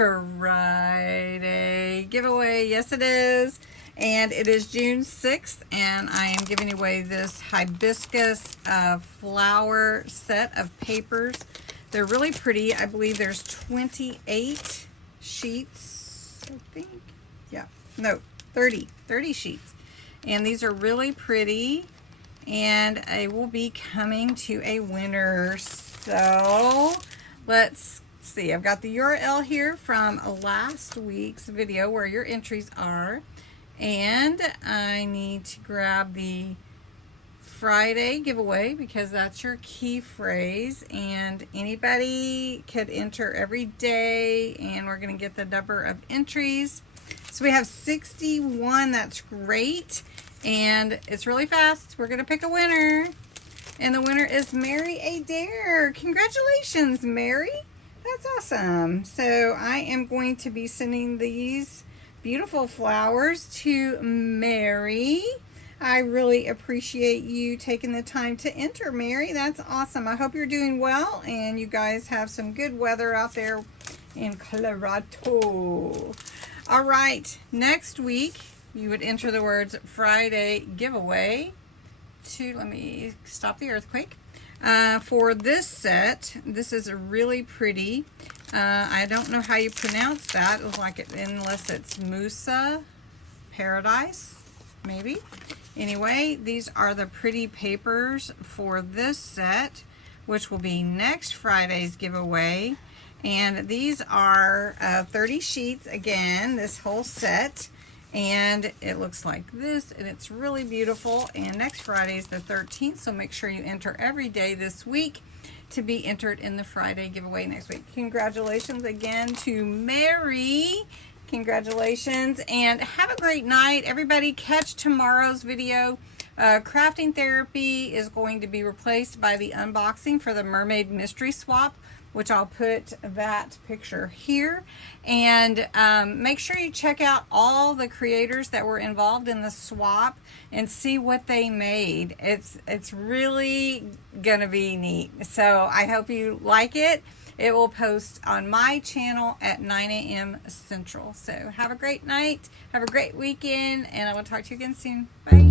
Friday giveaway. Yes, it is. And it is June 6th, and I am giving away this hibiscus flower set of papers. They're really pretty. I believe there's 28 sheets, I think. Yeah, no, 30 sheets. And these are really pretty, and I will be coming to a winner. So let's see. I've got the URL here from last week's video where your entries are. And I need to grab the Friday giveaway because that's your key phrase, and anybody could enter every day, and we're going to get the number of entries. So we have 61. That's great, and it's really fast. We're going to pick a winner, and the winner is Mary Adair. Congratulations, Mary. That's awesome. So I am going to be sending these beautiful flowers to Mary. I really appreciate you taking the time to enter, Mary. That's awesome. I hope you're doing well and you guys have some good weather out there in Colorado. All right, next week you would enter the words Friday giveaway to, let me stop the earthquake. For this set, this is really pretty. I don't know how you pronounce that, like it, unless it's Musa Paradise, maybe. Anyway, these are the pretty papers for this set, which will be next Friday's giveaway. And these are 30 sheets, again, this whole set. And it looks like this, and it's really beautiful. And next Friday is the 13th, so make sure you enter every day this week to be entered in the Friday giveaway next week. Congratulations again to Mary. Congratulations, and have a great night. Everybody catch tomorrow's video. Crafting Therapy is going to be replaced by the unboxing for the Mermaid Mystery Swap, which I'll put that picture here. And make sure you check out all the creators that were involved in the swap and see what they made. It's really gonna be neat. So I hope you like it. It will post on my channel at 9 a.m. Central. So have a great night, have a great weekend, and I will talk to you again soon. Bye.